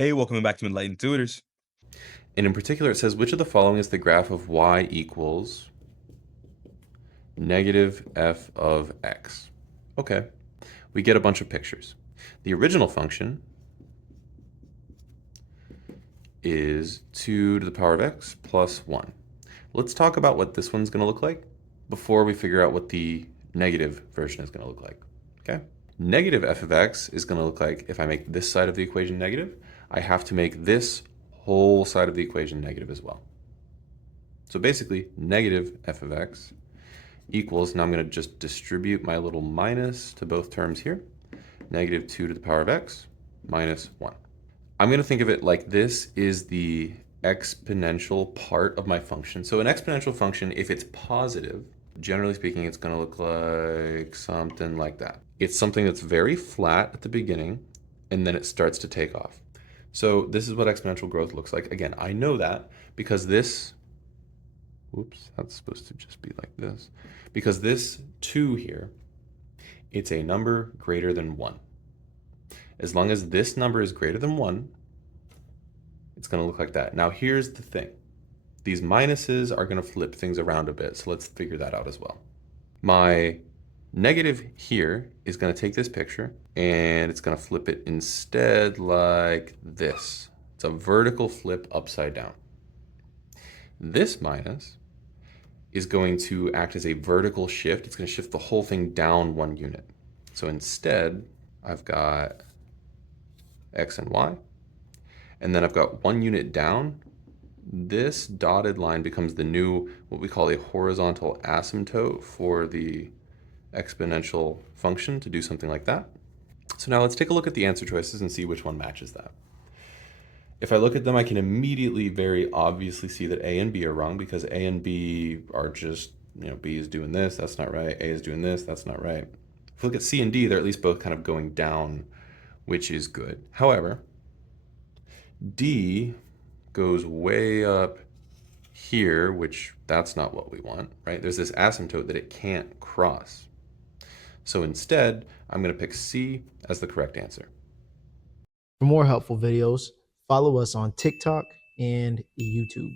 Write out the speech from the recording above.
Hey, welcome back to Enlightened Tutors. And in particular, it says, which of the following is the graph of y equals negative f of x? Okay, we get a bunch of pictures. The original function is 2 to the power of x plus 1. Let's talk about what this one's going to look like before we figure out what the negative version is going to look like. Okay? Negative f of x is going to look like, if I make this side of the equation negative, I have to make this whole side of the equation negative as well. So basically, negative f of x equals, now I'm going to just distribute my little minus to both terms here, negative 2 to the power of x minus 1. I'm going to think of it like this is the exponential part of my function. So an exponential function, if it's positive, generally speaking, it's going to look like something like that. It's something that's very flat at the beginning, and then it starts to take off. So this is what exponential growth looks like. Again, I know that because this, whoops, that's supposed to just be like this. Because this 2 here, it's a number greater than 1. As long as this number is greater than 1, it's going to look like that. Now here's the thing. These minuses are going to flip things around a bit, so let's figure that out as well. My negative here is going to take this picture and it's going to flip it instead like this. It's a vertical flip upside down. This minus is going to act as a vertical shift. It's going to shift the whole thing down 1 unit. So instead, I've got x and y, and then I've got 1 unit down. This dotted line becomes the new, what we call a horizontal asymptote for the exponential function to do something like that. So now let's take a look at the answer choices and see which one matches that. If I look at them, I can immediately very obviously see that A and B are wrong because A and B are just, B is doing this, that's not right. A is doing this, that's not right. If we look at C and D, they're at least both kind of going down, which is good. However, D goes way up here, which that's not what we want, right? There's this asymptote that it can't cross. So instead, I'm going to pick C as the correct answer. For more helpful videos, follow us on TikTok and YouTube.